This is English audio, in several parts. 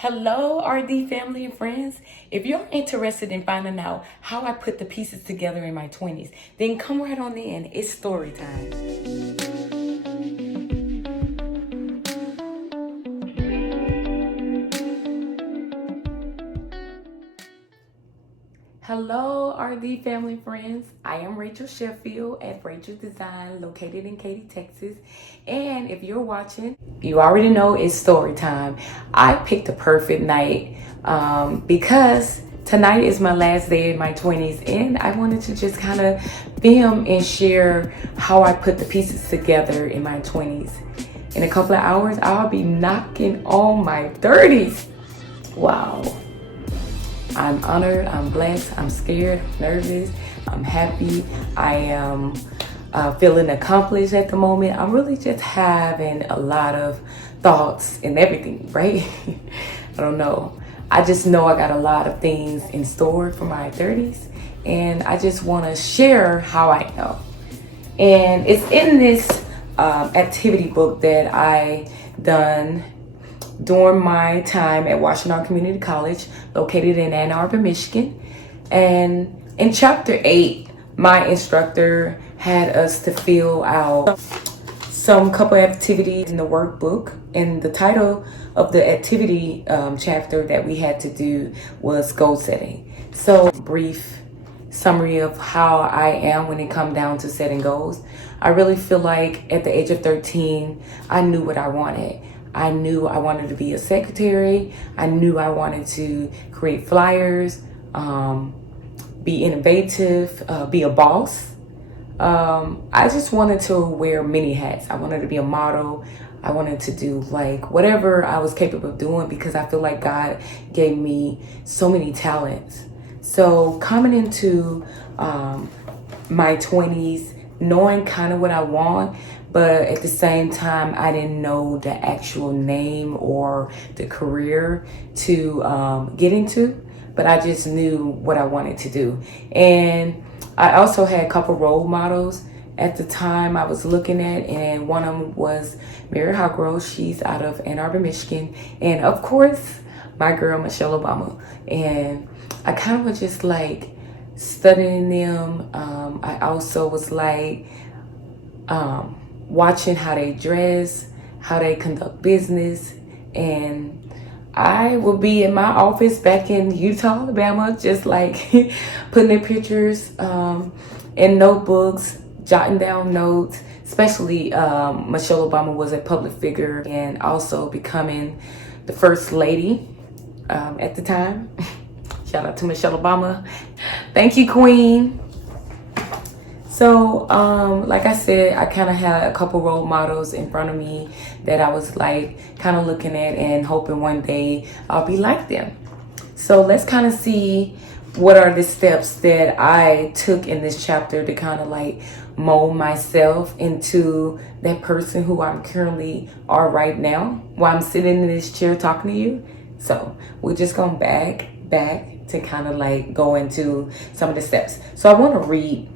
Hello, RD family and friends. If you're interested in finding out how I put the pieces together in my 20s, then come right on in. It's story time. Hello, RD family and friends. I am Rachel Sheffield at Rachel's Design, located in Katy, Texas. And if you're watching, you already know it's story time. I picked a perfect night because tonight is my last day in my 20s, and I wanted to just kind of film and share how I put the pieces together in my 20s. In a couple of hours, I'll be knocking on my 30s. Wow. I'm honored, I'm blessed, I'm scared, nervous, I'm happy, I am feeling accomplished at the moment. I'm really just having a lot of thoughts and everything, right? I don't know. I just know I got a lot of things in store for my 30s, and I just want to share how I know. And it's in this activity book that I done during my time at Washington Community College, located in Ann Arbor, Michigan. And in chapter 8, my instructor had us to fill out some couple activities in the workbook. And the title of the activity chapter that we had to do was goal setting. So, brief summary of how I am when it comes down to setting goals. I really feel like at the age of 13, I knew what I wanted. I knew I wanted to be a secretary. I knew I wanted to create flyers, be innovative, be a boss. I just wanted to wear many hats. I wanted to be a model. I wanted to do like whatever I was capable of doing because I feel like God gave me so many talents. So coming into my 20s, knowing kind of what I want, but at the same time, I didn't know the actual name or the career to get into, but I just knew what I wanted to do. And I also had a couple role models at the time I was looking at, and one of them was Mary Howgrove. She's out of Ann Arbor, Michigan. And of course, my girl, Michelle Obama. And I kind of was just like studying them. I also was like, watching how they dress, how they conduct business. And I will be in my office back in Utah, Alabama, just like putting their pictures in notebooks, jotting down notes. Especially Michelle Obama was a public figure and also becoming the first lady at the time. Shout out to Michelle Obama. Thank you, Queen. So, like I said, I kind of had a couple role models in front of me that I was like kind of looking at and hoping one day I'll be like them. So let's kind of see what are the steps that I took in this chapter to kind of like mold myself into that person who I'm currently are right now while I'm sitting in this chair talking to you. So we're just going back to kind of like go into some of the steps. So I want to read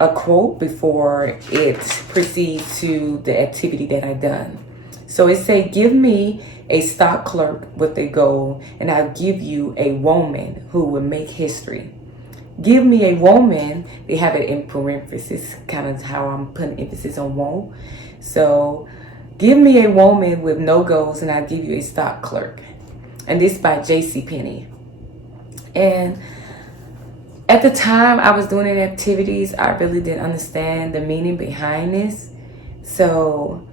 a quote before it proceeds to the activity that I done. So it say, give me a stock clerk with a goal, and I'll give you a woman who will make history. Give me a woman, they have it in parentheses, kind of how I'm putting emphasis on won't. So give me a woman with no goals, and I'll give you a stock clerk. And this by J.C. Penney. And at the time I was doing the activities, I really didn't understand the meaning behind this. So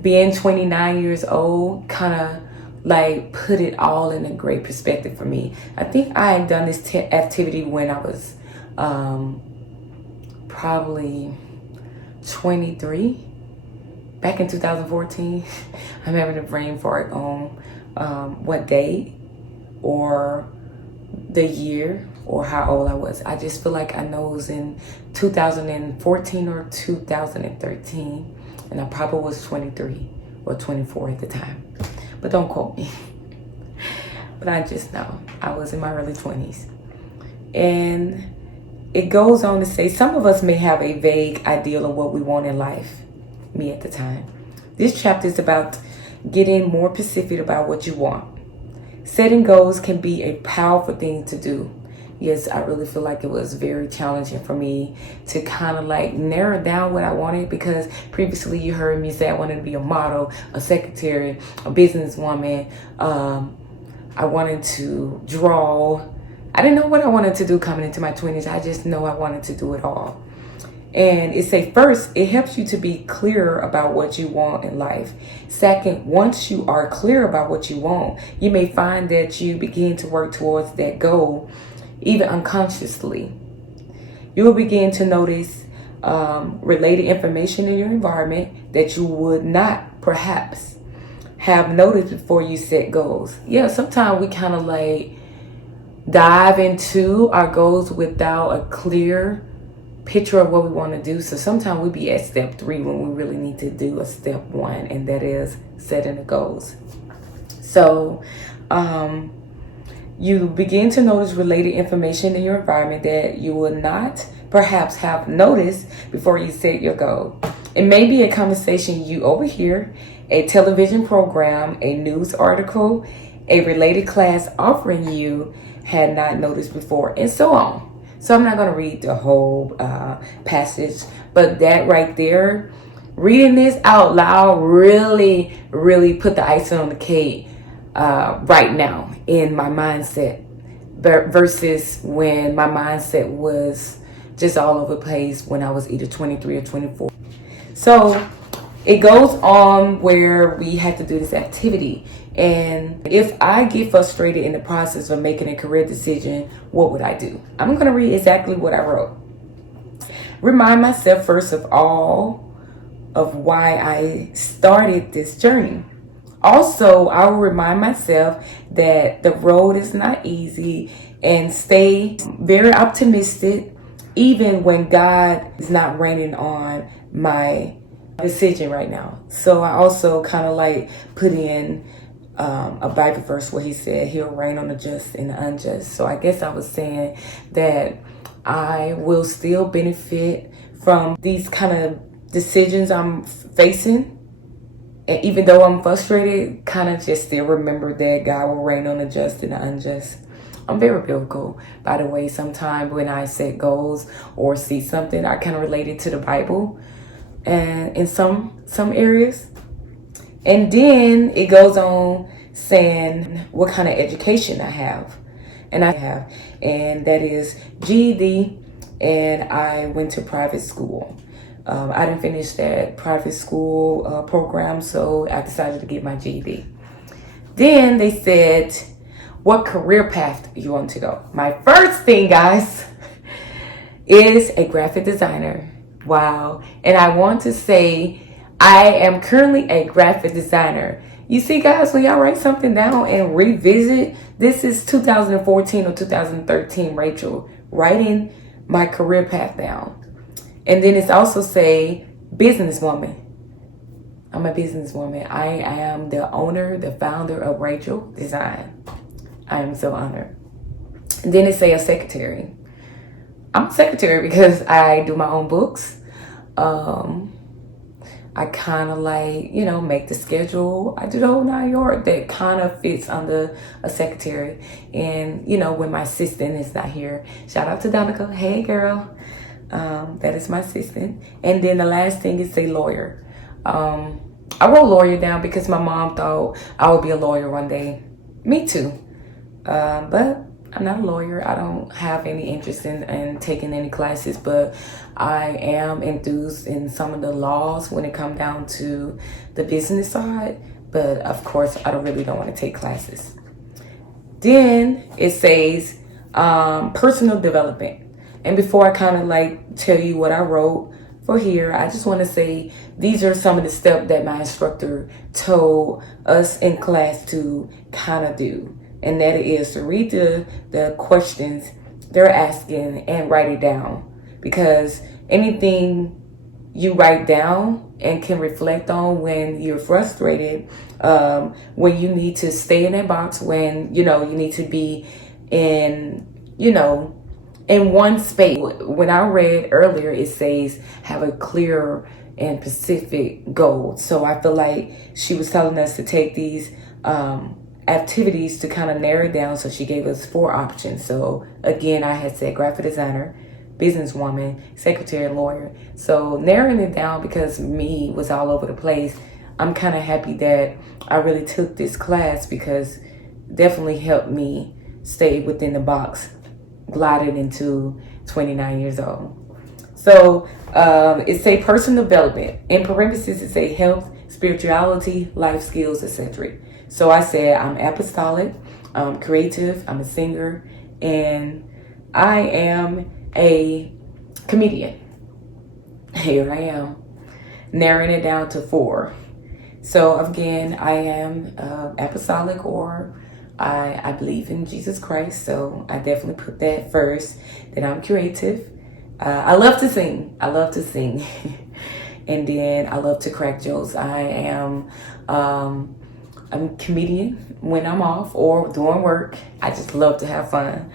being 29 years old kind of like put it all in a great perspective for me. I think I had done this activity when I was probably 23, back in 2014. I'm having a brain fart on what date or the year or how old I was. I just feel like I know it was in 2014 or 2013, and I probably was 23 or 24 at the time. But don't quote me. But I just know I was in my early 20s. And it goes on to say, some of us may have a vague ideal of what we want in life. Me at the time. This chapter is about getting more specific about what you want. Setting goals can be a powerful thing to do. Yes, I really feel like it was very challenging for me to kind of like narrow down what I wanted, because previously you heard me say I wanted to be a model, a secretary, a businesswoman. I wanted to draw. I didn't know what I wanted to do coming into my 20s. I just know I wanted to do it all. And it say first, it helps you to be clear about what you want in life. Second, once you are clear about what you want, you may find that you begin to work towards that goal, even unconsciously. You will begin to notice related information in your environment that you would not perhaps have noticed before you set goals. Yeah, sometimes we kind of like dive into our goals without a clear picture of what we want to do. So sometimes we be at step 3 when we really need to do a step 1, and that is setting the goals. So you begin to notice related information in your environment that you would not perhaps have noticed before you set your goal. It may be a conversation you overhear, a television program, a news article, a related class offering you had not noticed before, and so on. So I'm not going to read the whole passage, but that right there, reading this out loud really, really put the icing on the cake right now in my mindset versus when my mindset was just all over the place when I was either 23 or 24. So it goes on where we had to do this activity. And if I get frustrated in the process of making a career decision, what would I do? I'm going to read exactly what I wrote. Remind myself first of all of why I started this journey. Also, I will remind myself that the road is not easy, and stay very optimistic even when God is not raining on my decision right now. So I also kind of like put in a Bible verse where he said he'll rain on the just and the unjust. So I guess I was saying that I will still benefit from these kind of decisions I'm facing. And even though I'm frustrated, kind of just still remember that God will rain on the just and the unjust. I'm very biblical, by the way. Sometimes when I set goals or see something, I kind of relate it to the Bible, and in some areas. And then it goes on saying what kind of education I have. And that is GED, and I went to private school. I didn't finish that private school program, so I decided to get my GED. Then they said, what career path do you want to go? My first thing, guys, is a graphic designer. Wow. And I want to say I am currently a graphic designer. You see, guys, when y'all write something down and revisit, this is 2014 or 2013 Rachel writing my career path down. And then it's also say businesswoman. I'm a businesswoman. I am the owner, the founder of Rachel Design. I am so honored. And then it say a secretary. I'm a secretary because I do my own books. I kind of like, make the schedule. I do the whole 9 yards that kind of fits under a secretary. And, when my assistant is not here, shout out to Donica. Hey, girl. That is my assistant. And then the last thing is say lawyer. I wrote lawyer down because my mom thought I would be a lawyer one day. Me too. But I'm not a lawyer. I don't have any interest in taking any classes, but I am enthused in some of the laws when it comes down to the business side. But of course, I really don't want to take classes. Then it says personal development. And before I kind of like tell you what I wrote for here, I just want to say these are some of the steps that my instructor told us in class to kind of do. And that is to read the questions they're asking and write it down. Because anything you write down and can reflect on when you're frustrated, when you need to stay in that box, when, you need to be in one space. When I read earlier, it says have a clear and specific goals. So I feel like she was telling us to take these activities to kind of narrow it down. So she gave us 4 options. So again, I had said graphic designer, businesswoman, secretary, and lawyer. So narrowing it down, because me was all over the place, I'm kind of happy that I really took this class, because it definitely helped me stay within the box, glided into 29 years old. So it's a personal development. In parentheses, it's a health, spirituality, life skills, etc. So I said I'm apostolic, I'm creative, I'm a singer, and I am a comedian. Here I am, narrowing it down to 4. So again, I am apostolic, or I believe in Jesus Christ. So I definitely put that first. Then I'm creative. I love to sing. And then I love to crack jokes. I am I'm a comedian when I'm off or doing work. I just love to have fun.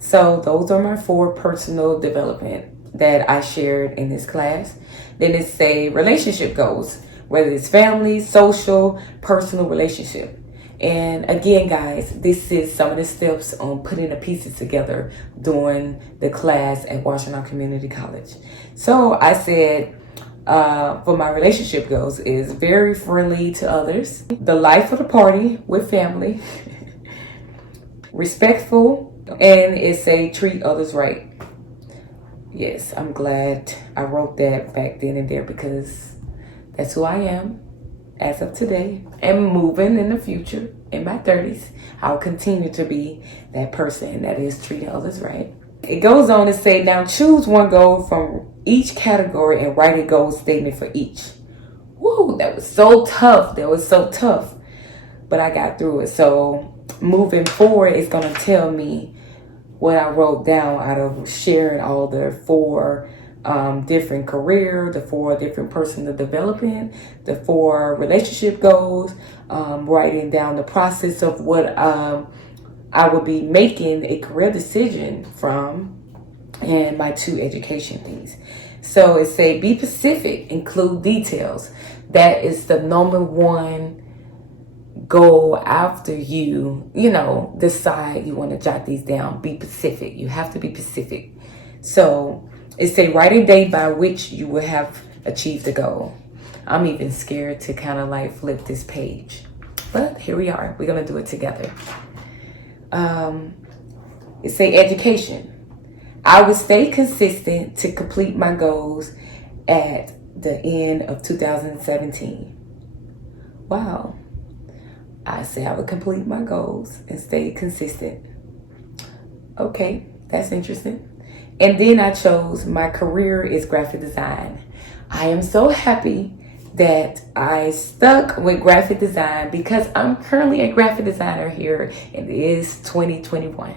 So those are my 4 personal development that I shared in this class. Then it's a relationship goals, whether it's family, social, personal relationship. And again, guys, this is some of the steps on putting the pieces together during the class at Washington Community College. So I said, for my relationship goals is very friendly to others, the life of the party with family, respectful, and it's a treat others right. Yes, I'm glad I wrote that back then and there, because that's who I am as of today, and moving in the future in my 30s. I'll continue to be that person that is treating others right. It goes on to say, now choose one goal from each category and write a goal statement for each. Woo, that was so tough. But I got through it. So moving forward, it's going to tell me what I wrote down out of sharing all the 4 different career, the 4 different personal development, the 4 relationship goals, writing down the process of what I would be making a career decision from, and my 2 education things. So it say be specific, include details. That is the number 1 goal after you decide you want to jot these down. Be specific. You have to be specific. So it say write a date by which you will have achieved the goal. I'm even scared to kind of like flip this page, but here we are. We're gonna do it together. It say education. I will stay consistent to complete my goals at the end of 2017. Wow. I say I would complete my goals and stay consistent. Okay, that's interesting. And then I chose my career is graphic design. I am so happy that I stuck with graphic design, because I'm currently a graphic designer here, and it is 2021.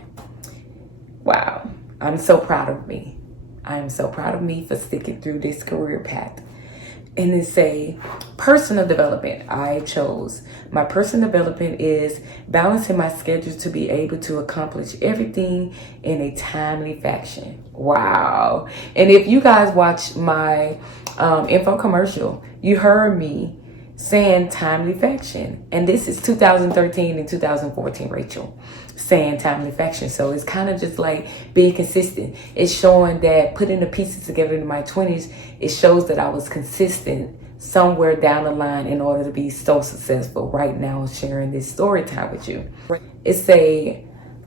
Wow, I'm so proud of me. I am so proud of me for sticking through this career path. And it's a personal development. I chose my personal development is balancing my schedule to be able to accomplish everything in a timely fashion. Wow. And if you guys watch my info commercial, you heard me saying timely fashion. And this is 2013 and 2014, Rachel, saying timely fashion. So it's kind of just like being consistent. It's showing that putting the pieces together in my 20s, it shows that I was consistent somewhere down the line in order to be so successful. Right now, sharing this story time with you. It's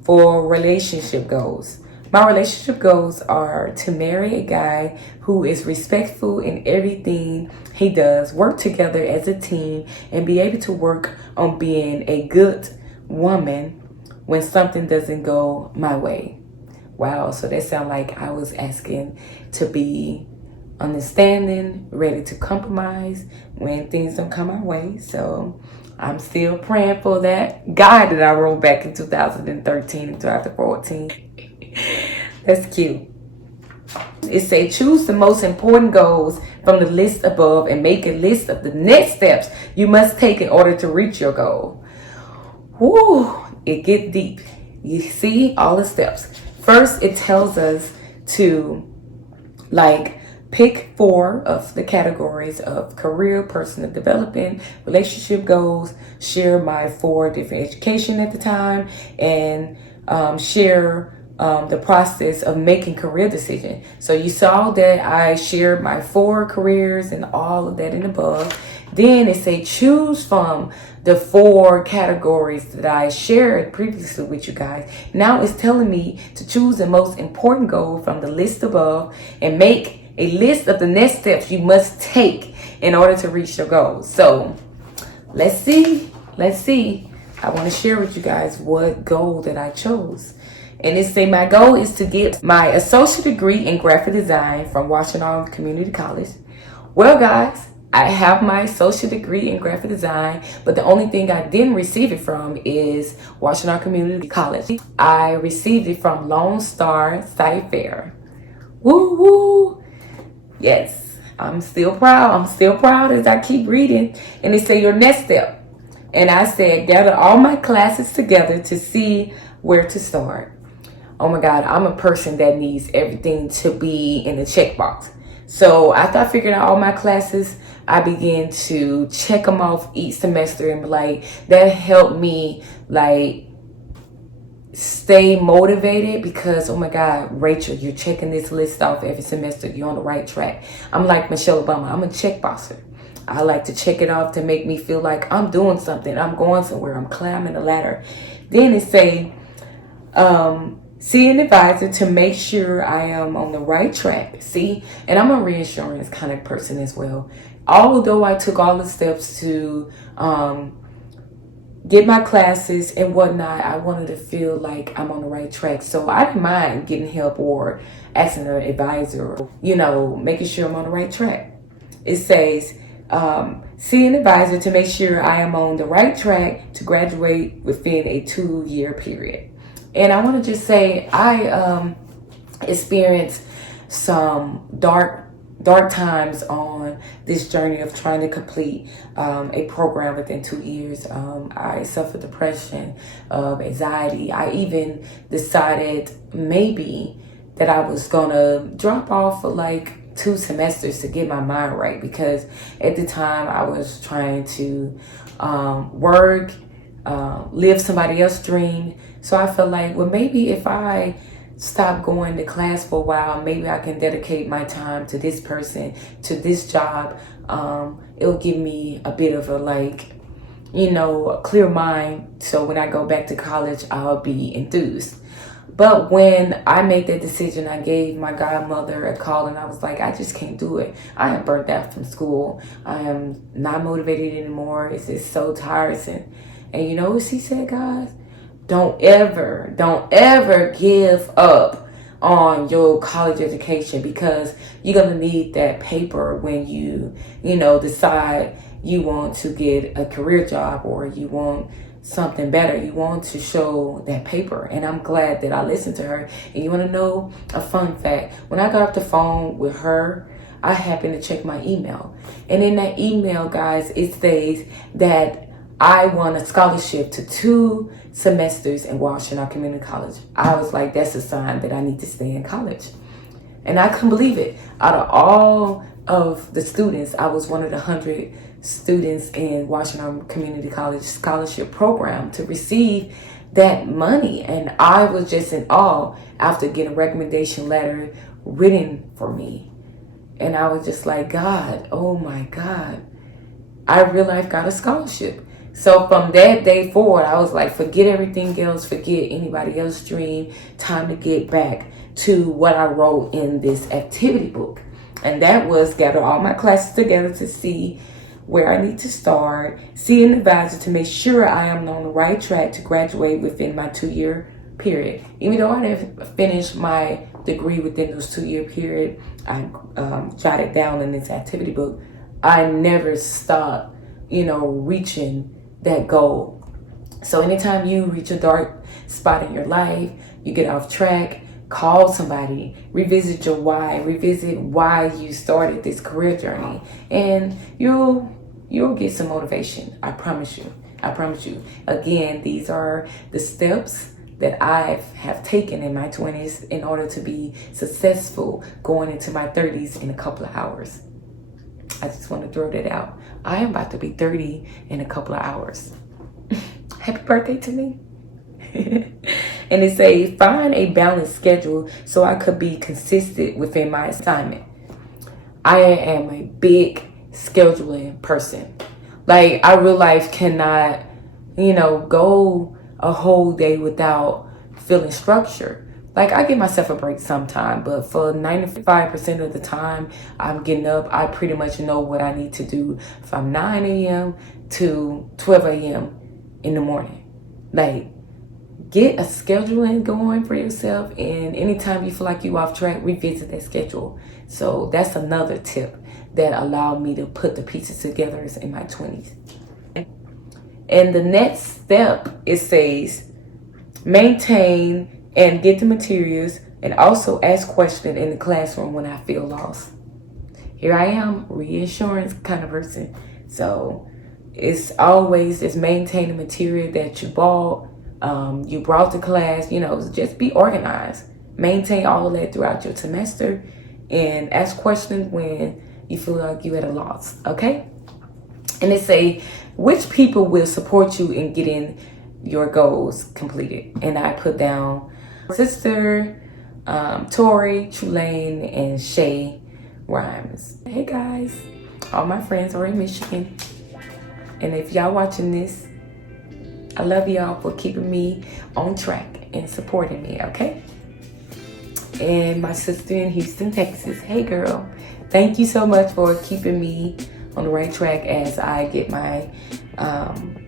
for relationship goals. My relationship goals are to marry a guy who is respectful in everything he does, work together as a team, and be able to work on being a good woman when something doesn't go my way. Wow, so that sounds like I was asking to be understanding, ready to compromise when things don't come our way. So I'm still praying for that guy that I wrote back in 2013 and 2014. That's cute. It say choose the most important goals from the list above and make a list of the next steps you must take in order to reach your goal. Woo, it get deep. You see all the steps. First, it tells us to pick 4 of the categories of career, personal development, relationship goals, share my 4 different education at the time, and share the process of making career decision. So you saw that I shared my 4 careers and all of that and above. Then it say choose from the 4 categories that I shared previously with you guys. Now it's telling me to choose the most important goal from the list above and make a list of the next steps you must take in order to reach your goals. So let's see. I want to share with you guys what goal that I chose. And it say my goal is to get my associate degree in graphic design from Washington Community College. Well, guys, I have my associate degree in graphic design, but the only thing I didn't receive it from is Washington Community College. I received it from Lone Star State Fair. Woo woo! Yes, I'm still proud as I keep reading. And they say your next step. And I said, gather all my classes together to see where to start. Oh my God, I'm a person that needs everything to be in the checkbox. So after I figured out all my classes, I began to check them off each semester, and like that helped me like stay motivated, because oh my God, Rachel, you're checking this list off every semester. You're on the right track. I'm like Michelle Obama. I'm a checkboxer. I like to check it off to make me feel like I'm doing something. I'm going somewhere. I'm climbing the ladder. Then it say, see an advisor to make sure I am on the right track. See, and I'm a reinsurance kind of person as well. Although I took all the steps to get my classes and whatnot, I wanted to feel like I'm on the right track. So I didn't mind getting help or asking an advisor, making sure I'm on the right track. It says, see an advisor to make sure I am on the right track to graduate within a 2-year period. And I want to just say I experienced some dark times on this journey of trying to complete a program within 2 years. I suffered depression, anxiety. I even decided maybe that I was gonna drop off for like 2 semesters to get my mind right, because at the time I was trying to work, live somebody else's dream. So I felt like, well, maybe if I stop going to class for a while, maybe I can dedicate my time to this person, to this job. It'll give me a bit of a clear mind. So when I go back to college, I'll be enthused. But when I made that decision, I gave my godmother a call and I was like, I just can't do it. I am burnt out from school. I am not motivated anymore. It's just so tiresome. And you know what she said, guys? Don't ever give up on your college education, because you're going to need that paper when you decide you want to get a career job or you want something better. You want to show that paper. And I'm glad that I listened to her. And you want to know a fun fact? When I got off the phone with her, I happened to check my email. And in that email, guys, it says that I won a scholarship to 2 semesters in Washington Community College. I was like, that's a sign that I need to stay in college. And I couldn't believe it. Out of all of the students, I was one of the 100 students in Washington Community College scholarship program to receive that money. And I was just in awe after getting a recommendation letter written for me. And I was just like, God, oh my God, I real life got a scholarship. So from that day forward, I was like, forget everything else, forget anybody else's dream, time to get back to what I wrote in this activity book. And that was gather all my classes together to see where I need to start, see an advisor to make sure I am on the right track to graduate within my 2-year period. Even though I didn't finish my degree within those 2-year period, I jotted down in this activity book, I never stopped, reaching that goal. So anytime you reach a dark spot in your life, you get off track, call somebody, revisit your why, revisit why you started this career journey, and you'll get some motivation. I promise you. Again, these are the steps that I have taken in my 20s in order to be successful going into my 30s in a couple of hours. I just want to throw that out. I am about to be 30 in a couple of hours. Happy birthday to me. And it says, find a balanced schedule so I could be consistent within my assignment. I am a big scheduling person. Like, I real life cannot, go a whole day without feeling structured. Like, I give myself a break sometime, but for 95% of the time I'm getting up, I pretty much know what I need to do from 9 a.m. to 12 a.m. in the morning. Like, get a scheduling going for yourself, and anytime you feel like you off track, revisit that schedule. So that's another tip that allowed me to put the pieces together in my 20s. And the next step, it says, maintain and get the materials, and also ask questions in the classroom when I feel lost. Here I am, reassurance kind of person. So it's maintain the material that you bought, you brought to class, just be organized. Maintain all of that throughout your semester, and ask questions when you feel like you at a loss, okay? And they say, which people will support you in getting your goals completed? And I put down sister, Tori, Tulane, and Shay Rhymes. Hey guys, all my friends are in Michigan. And if y'all watching this, I love y'all for keeping me on track and supporting me, okay? And my sister in Houston, Texas. Hey girl, thank you so much for keeping me on the right track as I get my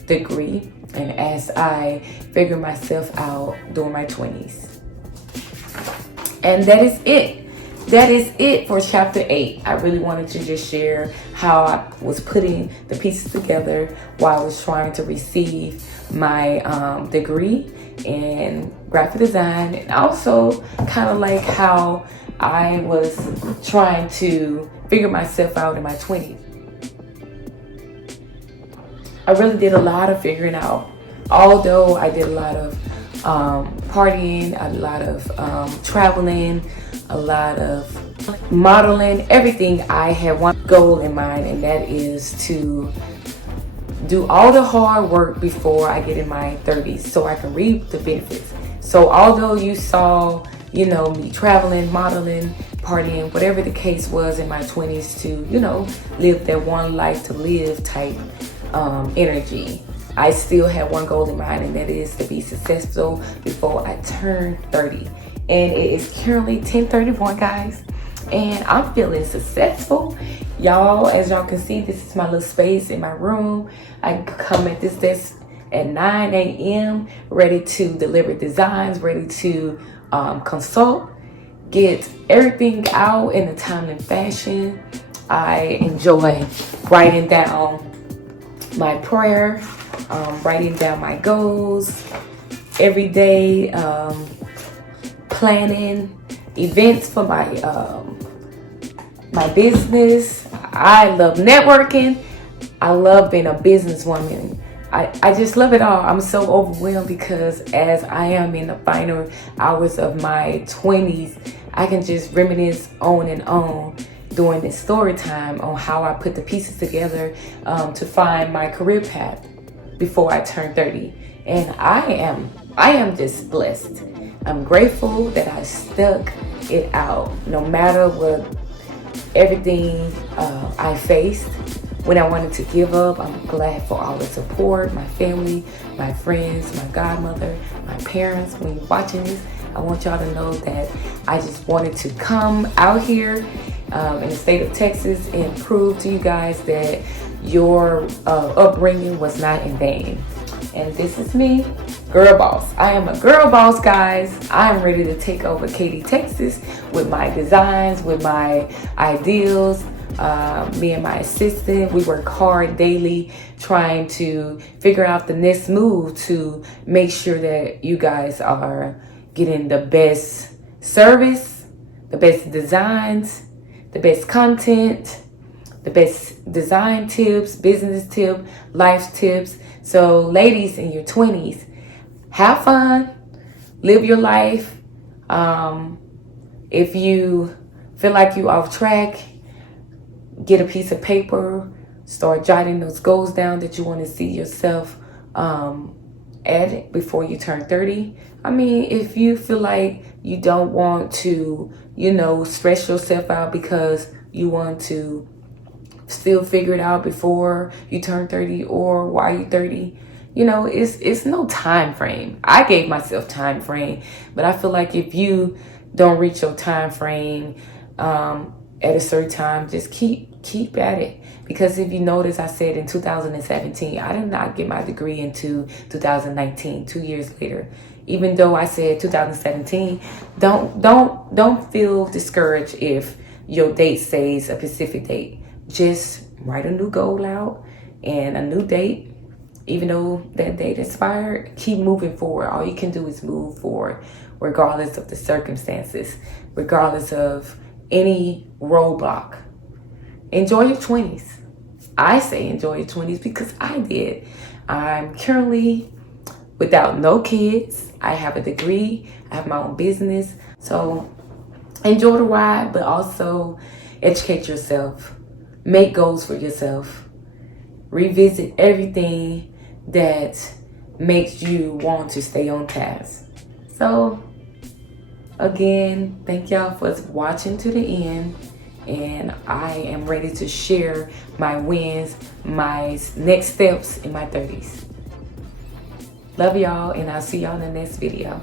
degree and as I figure myself out during my 20s. And that is it. That is it for chapter 8. I really wanted to just share how I was putting the pieces together while I was trying to receive my degree in graphic design, and also kind of like how I was trying to figure myself out in my 20s. I really did a lot of figuring out. Although I did a lot of partying, a lot of traveling, a lot of modeling, everything, I had one goal in mind, and that is to do all the hard work before I get in my 30s so I can reap the benefits. So although you saw, me traveling, modeling, partying, whatever the case was in my 20s to, live that one life to live type energy, I still had one goal in mind, and that is to be successful before I turn 30. And it is currently 10:31, guys, and I'm feeling successful. Y'all, as y'all can see, this is my little space in my room. I come at this desk at 9 a.m. ready to deliver designs, ready to consult, get everything out in a timely fashion. I enjoy writing down my prayer, writing down my goals every day, planning events for my my business. I love networking. I love being a businesswoman. I just love it all. I'm so overwhelmed because as I am in the final hours of my 20s, I can just reminisce on and on during this story time on how I put the pieces together to find my career path before I turn 30. And I am just blessed. I'm grateful that I stuck it out no matter what everything I faced. When I wanted to give up, I'm glad for all the support, my family, my friends, my godmother, my parents. When you're watching this, I want y'all to know that I just wanted to come out here in the state of Texas and prove to you guys that your upbringing was not in vain. And this is me, girl boss. I am a girl boss, guys. I am ready to take over Katy, Texas with my designs, with my ideals. Me and my assistant, we work hard daily trying to figure out the next move to make sure that you guys are getting the best service, the best designs, the best content, the best design tips, business tips, life tips. So ladies in your 20s, have fun, live your life. If you feel like you off track, get a piece of paper, start jotting those goals down that you want to see yourself at it before you turn 30. I mean, if you feel like you don't want to, stress yourself out because you want to still figure it out before you turn 30 or while you're 30, it's no time frame. I gave myself time frame, but I feel like if you don't reach your time frame at a certain time, just keep at it. Because if you notice, I said in 2017, I did not get my degree into 2019, 2 years later. Even though I said 2017, don't feel discouraged if your date says a specific date. Just write a new goal out and a new date. Even though that date expired, keep moving forward. All you can do is move forward, regardless of the circumstances, regardless of any roadblock. Enjoy your 20s. I say enjoy your 20s because I did. I'm currently without no kids. I have a degree. I have my own business. So enjoy the ride, but also educate yourself. Make goals for yourself. Revisit everything that makes you want to stay on task. So again, thank y'all for watching to the end. And I am ready to share my wins, my next steps in my 30s. Love y'all, and I'll see y'all in the next video.